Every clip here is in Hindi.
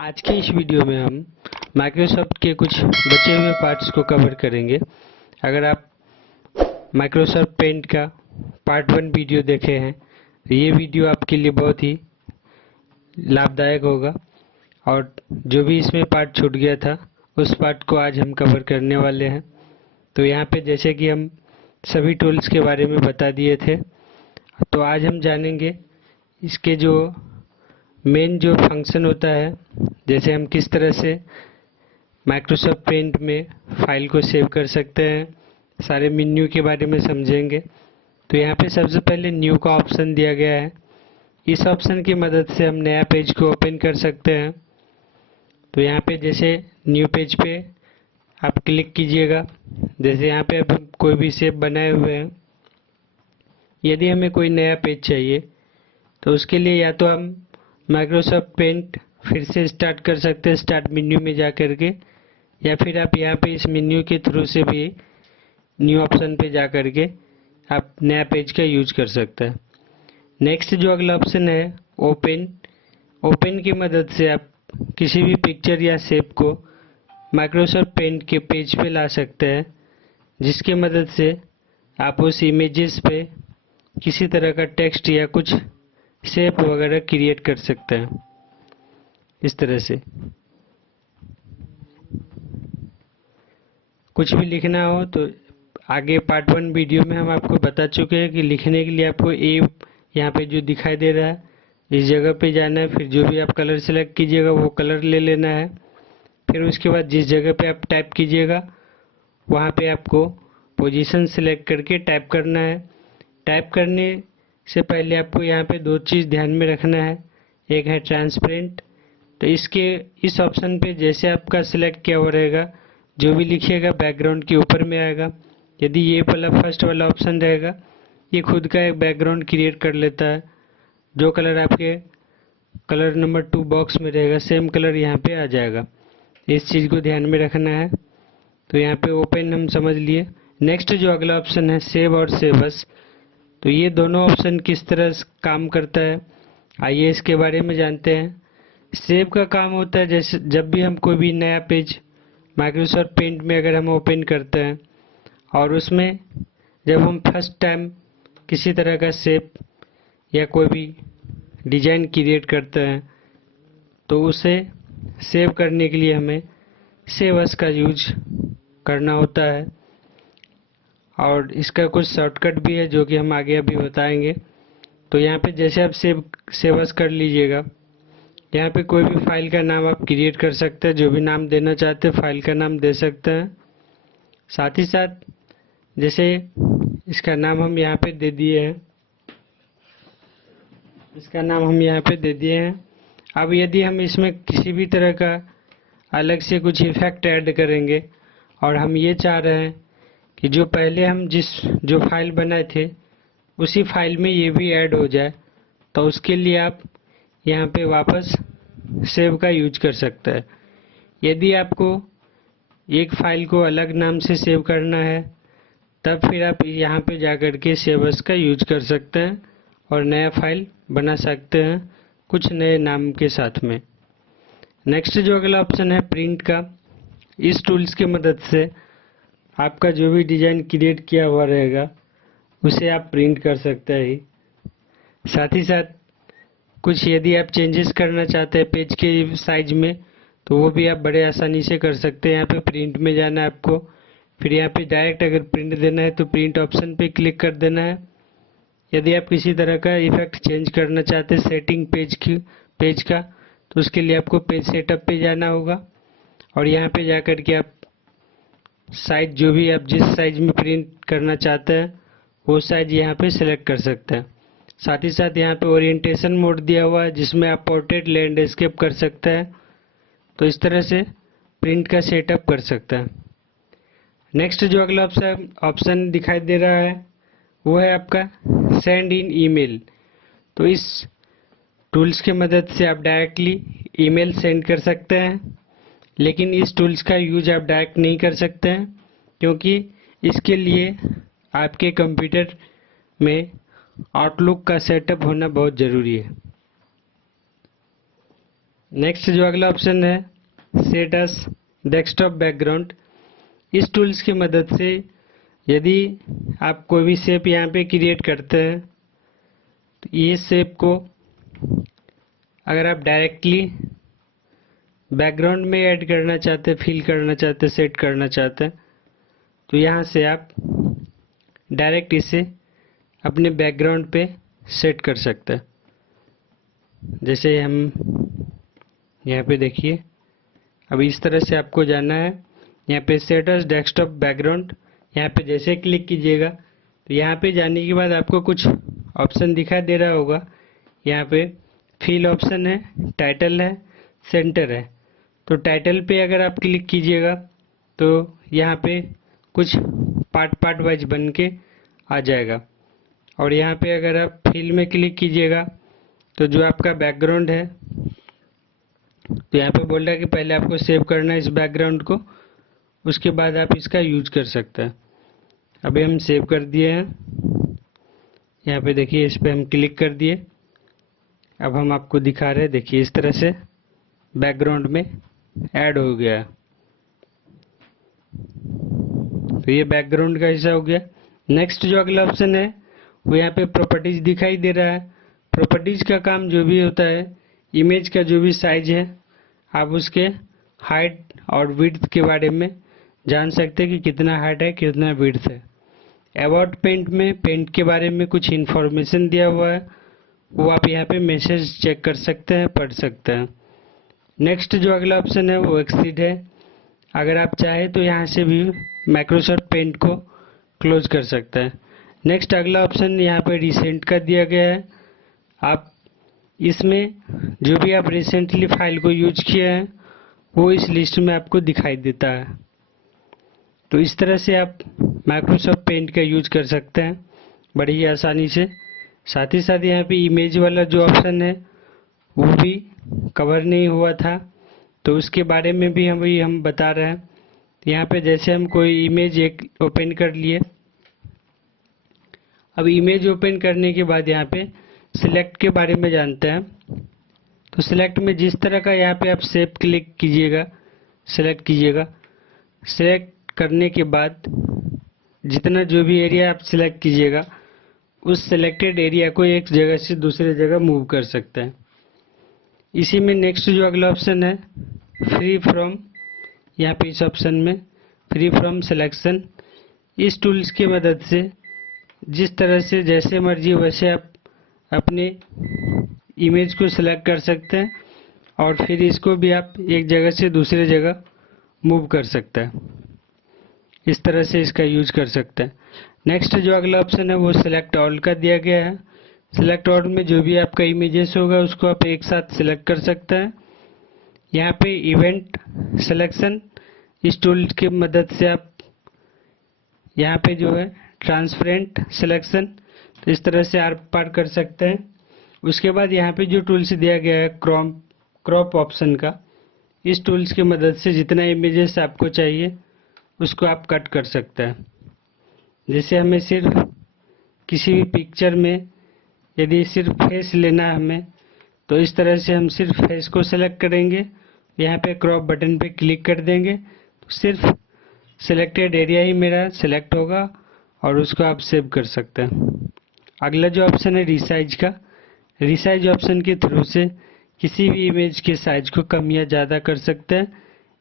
आज के इस वीडियो में हम माइक्रोसॉफ्ट के कुछ बचे हुए पार्ट्स को कवर करेंगे। अगर आप माइक्रोसॉफ्ट पेंट का पार्ट 1 वीडियो देखे हैं तो ये वीडियो आपके लिए बहुत ही लाभदायक होगा, और जो भी इसमें पार्ट छूट गया था उस पार्ट को आज हम कवर करने वाले हैं। तो यहाँ पे जैसे कि हम सभी टूल्स के बारे में बता दिए थे, तो आज हम जानेंगे इसके जो मेन जो फंक्शन होता है, जैसे हम किस तरह से माइक्रोसॉफ्ट पेंट में फाइल को सेव कर सकते हैं, सारे मेन्यू के बारे में समझेंगे। तो यहाँ पे सबसे पहले न्यू का ऑप्शन दिया गया है। इस ऑप्शन की मदद से हम नया पेज को ओपन कर सकते हैं। तो यहाँ पे जैसे न्यू पेज पे आप क्लिक कीजिएगा। जैसे यहाँ पे अब कोई भी शेप बनाए हुए हैं, यदि हमें कोई नया पेज चाहिए तो उसके लिए या तो हम माइक्रोसॉफ्ट पेंट फिर से स्टार्ट कर सकते हैं स्टार्ट मेन्यू में जा कर के, या फिर आप यहाँ पे इस मेन्यू के थ्रू से भी न्यू ऑप्शन पे जा कर के आप नया पेज का यूज कर सकते हैं। नेक्स्ट जो अगला ऑप्शन है ओपन। ओपन की मदद से आप किसी भी पिक्चर या शेप को माइक्रोसॉफ्ट पेंट के पेज पे ला सकते हैं, जिसकी मदद से आप उस इमेजेस पे किसी तरह का टेक्स्ट या कुछ शेप वगैरह क्रिएट कर सकते हैं। इस तरह से कुछ भी लिखना हो तो आगे पार्ट 1 वीडियो में हम आपको बता चुके हैं कि लिखने के लिए आपको यहाँ पे जो दिखाई दे रहा है इस जगह पे जाना है, फिर जो भी आप कलर सेलेक्ट कीजिएगा वो कलर ले लेना है। फिर उसके बाद जिस जगह पे आप टाइप कीजिएगा वहाँ पे आपको पोजीशन सेलेक्ट करके टाइप करना है। टाइप करने से पहले आपको यहाँ पे दो चीज़ ध्यान में रखना है। एक है ट्रांसपेरेंट, तो इस ऑप्शन पे जैसे आपका सिलेक्ट किया हुआ रहेगा जो भी लिखिएगा बैकग्राउंड के ऊपर में आएगा। यदि ये वाला फर्स्ट वाला ऑप्शन रहेगा ये खुद का एक बैकग्राउंड क्रिएट कर लेता है। जो कलर आपके कलर नंबर 2 बॉक्स में रहेगा सेम कलर यहाँ पे आ जाएगा। इस चीज़ को ध्यान में रखना है। तो यहाँ पे ओपन हम समझ लिए। नेक्स्ट जो अगला ऑप्शन है सेव और सेव एज़, तो ये दोनों ऑप्शन किस तरह से काम करता है आइए इसके बारे में जानते हैं। सेव का काम होता है जैसे जब भी हम कोई भी नया पेज माइक्रोसॉफ्ट पेंट में अगर हम ओपन करते हैं और उसमें जब हम फर्स्ट टाइम किसी तरह का शेप या कोई भी डिजाइन क्रिएट करते हैं तो उसे सेव करने के लिए हमें सेव एज़ का यूज करना होता है, और इसका कुछ शॉर्टकट भी है जो कि हम आगे अभी बताएंगे। तो यहाँ पे जैसे आप सेव एज़ कर लीजिएगा, यहाँ पे कोई भी फाइल का नाम आप क्रिएट कर सकते हैं। जो भी नाम देना चाहते हैं फाइल का नाम दे सकते हैं। साथ ही साथ जैसे इसका नाम हम यहाँ पे दे दिए हैं, अब यदि हम इसमें किसी भी तरह का अलग से कुछ इफेक्ट ऐड करेंगे और हम ये चाह रहे हैं कि जो पहले हम जो फाइल बनाए थे उसी फाइल में ये भी ऐड हो जाए, तो उसके लिए आप यहाँ पे वापस सेव का यूज कर सकते हैं। यदि आपको एक फाइल को अलग नाम से सेव करना है तब फिर आप यहाँ पे जा कर के सेव एज़ का यूज कर सकते हैं और नया फाइल बना सकते हैं कुछ नए नाम के साथ में। नेक्स्ट जो अगला ऑप्शन है प्रिंट का। इस टूल्स की मदद से आपका जो भी डिज़ाइन क्रिएट किया हुआ रहेगा उसे आप प्रिंट कर सकते हैं। साथ ही साथ कुछ यदि आप चेंजेस करना चाहते हैं पेज के साइज में तो वो भी आप बड़े आसानी से कर सकते हैं। यहाँ पे प्रिंट में जाना है आपको, फिर यहाँ पे डायरेक्ट अगर प्रिंट देना है तो प्रिंट ऑप्शन पे क्लिक कर देना है। यदि आप किसी तरह का इफेक्ट चेंज करना चाहते हैं सेटिंग पेज का तो उसके लिए आपको पेज सेटअप पे जाना होगा, और यहाँ पे जा कर के आप साइज जो भी आप जिस साइज में प्रिंट करना चाहते हैं वो साइज यहाँ पे सिलेक्ट कर सकते हैं। साथ ही साथ यहाँ पे ओरिएंटेशन मोड दिया हुआ है जिसमें आप पोर्ट्रेट लैंडस्केप कर सकते हैं। तो इस तरह से प्रिंट का सेटअप कर सकते हैं। नेक्स्ट जो अगला ऑप्शन दिखाई दे रहा है वो है आपका सेंड इन ईमेल। तो इस टूल्स की मदद से आप डायरेक्टली ईमेल सेंड कर सकते हैं, लेकिन इस टूल्स का यूज आप डायरेक्ट नहीं कर सकते हैं क्योंकि इसके लिए आपके कंप्यूटर में आउटलुक का सेटअप होना बहुत ज़रूरी है। नेक्स्ट जो अगला ऑप्शन है सेट एस डेस्कटॉप बैकग्राउंड। इस टूल्स की मदद से यदि आप कोई भी शेप यहाँ पे क्रिएट करते हैं तो ये शेप को अगर आप डायरेक्टली बैकग्राउंड में ऐड करना चाहते हैं, फिल करना चाहते हैं, सेट करना चाहते हैं तो यहाँ से आप डायरेक्ट इसे अपने बैकग्राउंड पे सेट कर सकते हैं। जैसे हम यहाँ पे देखिए, अब इस तरह से आपको जाना है यहाँ पे सेट एज डेस्कटॉप बैकग्राउंड। यहाँ पे जैसे क्लिक कीजिएगा तो यहाँ पे जाने के बाद आपको कुछ ऑप्शन दिखाई दे रहा होगा। यहाँ पे फिल ऑप्शन है, टाइटल है, सेंटर है। तो टाइटल पे अगर आप क्लिक कीजिएगा तो यहाँ पे कुछ पार्ट वाइज बन के आ जाएगा। और यहाँ पे अगर आप फिल में क्लिक कीजिएगा तो जो आपका बैकग्राउंड है तो यहाँ पे बोल रहा है कि पहले आपको सेव करना है इस बैकग्राउंड को, उसके बाद आप इसका यूज कर सकते हैं। अभी हम सेव कर दिए हैं। यहाँ पे देखिए इस पे हम क्लिक कर दिए। अब हम आपको दिखा रहे हैं, देखिए इस तरह से बैकग्राउंड में ऐड हो गया। तो ये बैकग्राउंड का हिस्सा हो गया। नेक्स्ट जो अगला ऑप्शन है वो यहाँ पे प्रॉपर्टीज दिखाई दे रहा है। प्रॉपर्टीज का काम जो भी होता है, इमेज का जो भी साइज है आप उसके हाइट और विड्थ के बारे में जान सकते हैं कि कितना हाइट है, कितना विड्थ है। अबाउट पेंट में पेंट के बारे में कुछ इन्फॉर्मेशन दिया हुआ है, वो आप यहाँ पे मैसेज चेक कर सकते हैं, पढ़ सकते हैं। नेक्स्ट जो अगला ऑप्शन है वो एक्सीड है। अगर आप चाहें तो यहाँ से भी माइक्रोसॉफ्ट पेंट को क्लोज कर सकते हैं। नेक्स्ट अगला ऑप्शन यहाँ पे रिसेंट का दिया गया है। आप इसमें जो भी आप रिसेंटली फाइल को यूज किए हैं वो इस लिस्ट में आपको दिखाई देता है। तो इस तरह से आप माइक्रोसॉफ्ट पेंट का यूज कर सकते हैं बड़ी ही आसानी से। साथ ही साथ यहाँ पे इमेज वाला जो ऑप्शन है वो भी कवर नहीं हुआ था, तो उसके बारे में भी हम बता रहे हैं। यहाँ पे जैसे हम कोई इमेज एक ओपन कर लिए। अब इमेज ओपन करने के बाद यहाँ पे सिलेक्ट के बारे में जानते हैं। तो सिलेक्ट में जिस तरह का यहाँ पे आप शेप क्लिक कीजिएगा, सेलेक्ट कीजिएगा। सेलेक्ट करने के बाद जितना जो भी एरिया आप सिलेक्ट कीजिएगा उस सिलेक्टेड एरिया को एक जगह से दूसरे जगह मूव कर सकते हैं। इसी में नेक्स्ट जो अगला ऑप्शन है फ्री फ्रॉम, यहाँ पे इस ऑप्शन में फ्री फ्रॉम सिलेक्शन। इस टूल्स की मदद से जिस तरह से जैसे मर्जी वैसे आप अपने इमेज को सिलेक्ट कर सकते हैं और फिर इसको भी आप एक जगह से दूसरे जगह मूव कर सकते हैं। इस तरह से इसका यूज कर सकते हैं। नेक्स्ट जो अगला ऑप्शन है वो सिलेक्ट ऑल का दिया गया है। सिलेक्ट ऑल में जो भी आपका इमेजेस होगा उसको आप एक साथ सिलेक्ट कर सकते हैं। यहाँ पे इवेंट सिलेक्शन, इस टूल की मदद से आप यहाँ पे जो है ट्रांसपेरेंट सिलेक्शन, तो इस तरह से आर पार कर सकते हैं। उसके बाद यहाँ पे जो टूल्स दिया गया है क्रॉप ऑप्शन का, इस टूल्स की मदद से जितना इमेजेस आपको चाहिए उसको आप कट कर सकते हैं। जैसे हमें सिर्फ किसी भी पिक्चर में यदि सिर्फ फेस लेना है हमें, तो इस तरह से हम सिर्फ फेस को सेलेक्ट करेंगे, यहाँ पे क्रॉप बटन पे क्लिक कर देंगे तो सिर्फ सिलेक्टेड एरिया ही मेरा सेलेक्ट होगा और उसको आप सेव कर सकते हैं। अगला जो ऑप्शन है रिसाइज का, रिसाइज ऑप्शन के थ्रू से किसी भी इमेज के साइज को कम या ज़्यादा कर सकते हैं।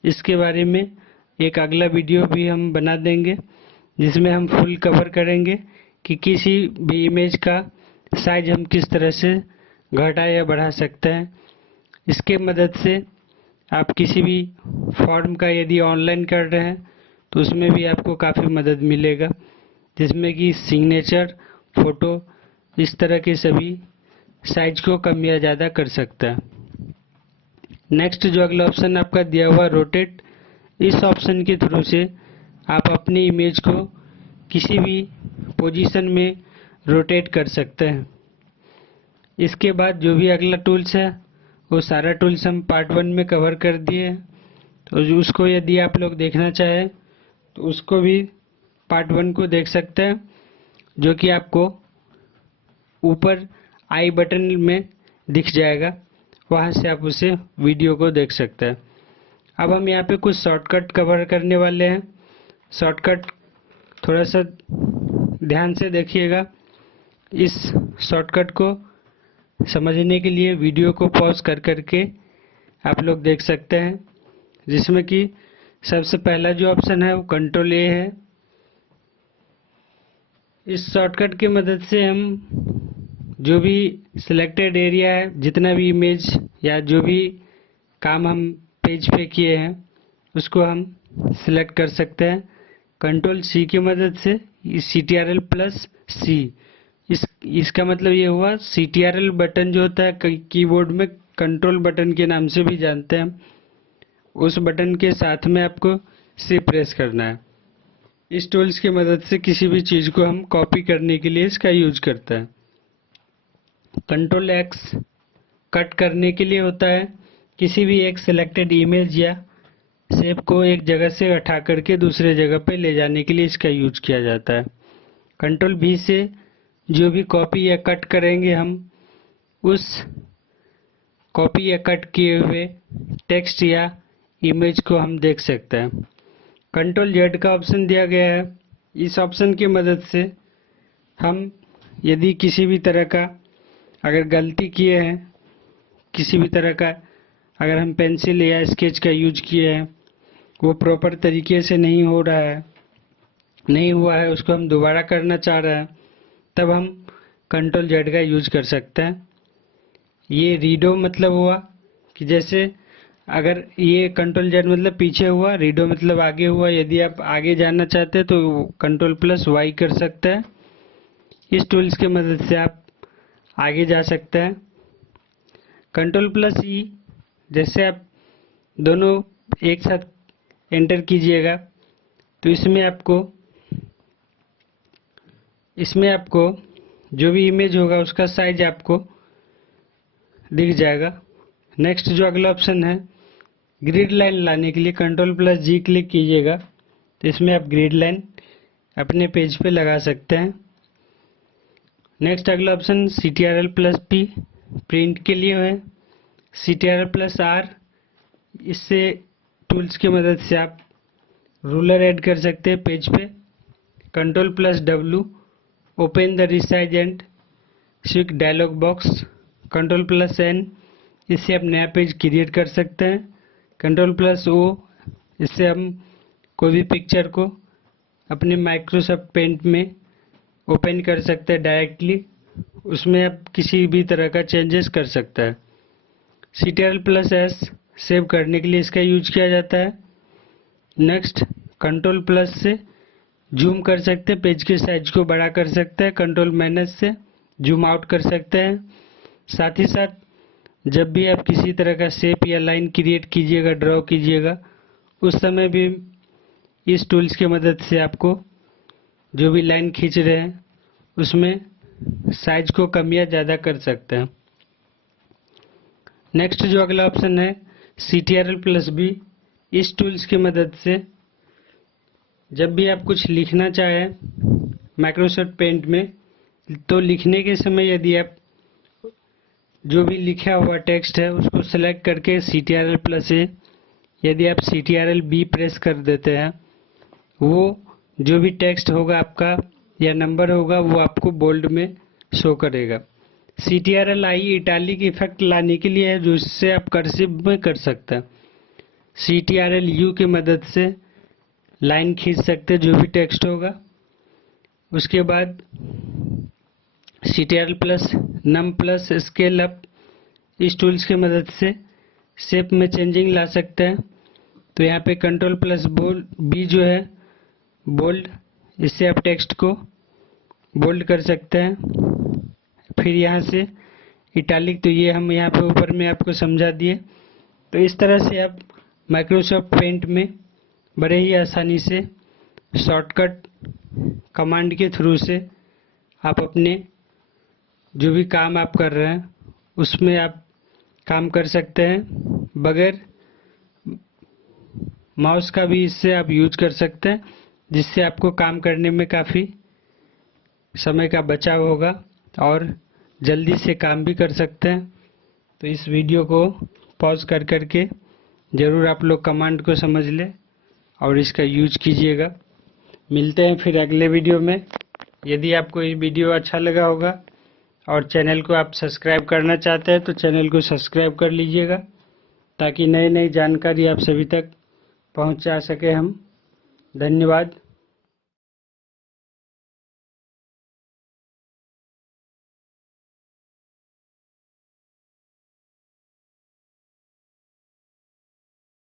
इसके बारे में एक अगला वीडियो भी हम बना देंगे जिसमें हम फुल कवर करेंगे कि किसी भी इमेज का साइज हम किस तरह से घटा या बढ़ा सकते हैं। इसके मदद से आप किसी भी फॉर्म का यदि ऑनलाइन कर रहे हैं तो उसमें भी आपको काफ़ी मदद मिलेगा, जिसमें कि सिग्नेचर, फोटो, इस तरह के सभी साइज को कम या ज़्यादा कर सकता है। नेक्स्ट जो अगला ऑप्शन आपका दिया हुआ रोटेट, इस ऑप्शन के थ्रू से आप अपनी इमेज को किसी भी पोजीशन में रोटेट कर सकते हैं। इसके बाद जो भी अगला टूल्स है वो सारा टूल्स हम पार्ट 1 में कवर कर दिए हैं, तो उसको यदि आप लोग देखना चाहें तो उसको भी पार्ट 1 को देख सकते हैं, जो कि आपको ऊपर आई बटन में दिख जाएगा। वहाँ से आप उसे वीडियो को देख सकते हैं। अब हम यहाँ पे कुछ शॉर्टकट कवर करने वाले हैं। शॉर्टकट थोड़ा सा ध्यान से देखिएगा। इस शॉर्टकट को समझने के लिए वीडियो को पॉज कर करके आप लोग देख सकते हैं, जिसमें कि सबसे पहला जो ऑप्शन है वो कंट्रोल ए है। इस शॉर्टकट की मदद से हम जो भी सिलेक्टेड एरिया है, जितना भी इमेज या जो भी काम हम पेज पे किए हैं उसको हम सिलेक्ट कर सकते हैं कंट्रोल सी की मदद से। CTRL+C, इसका मतलब ये हुआ CTRL बटन जो होता है कीबोर्ड में कंट्रोल बटन के नाम से भी जानते हैं, उस बटन के साथ में आपको C प्रेस करना है। इस टूल्स की मदद से किसी भी चीज़ को हम कॉपी करने के लिए इसका यूज करते हैं। कंट्रोल X कट करने के लिए होता है, किसी भी एक सिलेक्टेड इमेज या शेप को एक जगह से उठा करके दूसरे जगह पे ले जाने के लिए इसका यूज किया जाता है। कंट्रोल V से जो भी कॉपी या कट करेंगे हम, उस कॉपी या कट किए हुए टेक्स्ट या इमेज को हम देख सकते हैं। कंट्रोल Z का ऑप्शन दिया गया है। इस ऑप्शन की मदद से हम यदि किसी भी तरह का अगर गलती किए हैं, किसी भी तरह का अगर हम पेंसिल या स्केच का यूज किए हैं, वो प्रॉपर तरीके से नहीं हो रहा है, नहीं हुआ है, उसको हम दोबारा करना चाह रहे हैं, तब हम कंट्रोल Z का यूज कर सकते हैं। ये रीडो मतलब हुआ कि जैसे अगर ये कंट्रोल Z मतलब पीछे हुआ, रीडो मतलब आगे हुआ। यदि आप आगे जाना चाहते हैं तो कंट्रोल+Y कर सकते हैं। इस टूल्स की मदद से आप आगे जा सकते हैं। कंट्रोल+E, जैसे आप दोनों एक साथ एंटर कीजिएगा तो इसमें आपको जो भी इमेज होगा उसका साइज आपको दिख जाएगा। नेक्स्ट जो अगला ऑप्शन है, ग्रिड लाइन लाने के लिए कंट्रोल+G क्लिक कीजिएगा तो इसमें आप ग्रिड लाइन अपने पेज पे लगा सकते हैं। नेक्स्ट अगला ऑप्शन CTRL+P प्रिंट के लिए है। CTRL+R, इससे टूल्स की मदद से आप रूलर ऐड कर सकते हैं पेज पे। Control W open the resize and quick dialog box. Control N, इससे आप नया पेज क्रिएट कर सकते हैं। कंट्रोल+O, इससे हम कोई भी पिक्चर को अपने माइक्रोसॉफ्ट पेंट में ओपन कर सकते हैं डायरेक्टली, उसमें आप किसी भी तरह का चेंजेस कर सकते हैं। CTRL+S सेव करने के लिए इसका यूज किया जाता है। नेक्स्ट कंट्रोल+ से जूम कर सकते हैं, पेज के साइज को बड़ा कर सकते हैं। कंट्रोल- से जूम आउट कर सकते हैं। साथ ही साथ जब भी आप किसी तरह का शेप या लाइन क्रिएट कीजिएगा, ड्रॉ कीजिएगा, उस समय भी इस टूल्स की मदद से आपको जो भी लाइन खींच रहे हैं उसमें साइज को कम या ज़्यादा कर सकते हैं। नेक्स्ट जो अगला ऑप्शन है CTRL+B, इस टूल्स की मदद से जब भी आप कुछ लिखना चाहें माइक्रोसॉफ्ट पेंट में, तो लिखने के समय यदि आप जो भी लिखा हुआ टेक्स्ट है उसको सेलेक्ट करके CTRL+A, यदि आप CTRL+B प्रेस कर देते हैं, वो जो भी टेक्स्ट होगा आपका या नंबर होगा वो आपको बोल्ड में शो करेगा। CTRL-I इटैलिक इफेक्ट लाने के लिए है, जो इससे आप कर्सिव में कर सकते हैं। CTRL-U की मदद से लाइन खींच सकते हैं जो भी टेक्स्ट होगा। उसके बाद CTRL+Num+ स्केल अप, इस टूल्स की मदद से शेप में चेंजिंग ला सकते हैं। तो यहाँ पे कंट्रोल+B जो है बोल्ड, इससे आप टेक्स्ट को बोल्ड कर सकते हैं। फिर यहाँ से इटैलिक, तो ये हम यहाँ पे ऊपर में आपको समझा दिए। तो इस तरह से आप माइक्रोसॉफ्ट पेंट में बड़े ही आसानी से शॉर्टकट कमांड के थ्रू से आप अपने जो भी काम आप कर रहे हैं उसमें आप काम कर सकते हैं। बगैर माउस का भी इससे आप यूज कर सकते हैं, जिससे आपको काम करने में काफ़ी समय का बचाव होगा और जल्दी से काम भी कर सकते हैं। तो इस वीडियो को पॉज कर करके ज़रूर आप लोग कमांड को समझ लें और इसका यूज कीजिएगा। मिलते हैं फिर अगले वीडियो में। यदि आपको ये वीडियो अच्छा लगा होगा और चैनल को आप सब्सक्राइब करना चाहते हैं तो चैनल को सब्सक्राइब कर लीजिएगा, ताकि नई नई जानकारी आप सभी तक पहुंचा सके हम। धन्यवाद।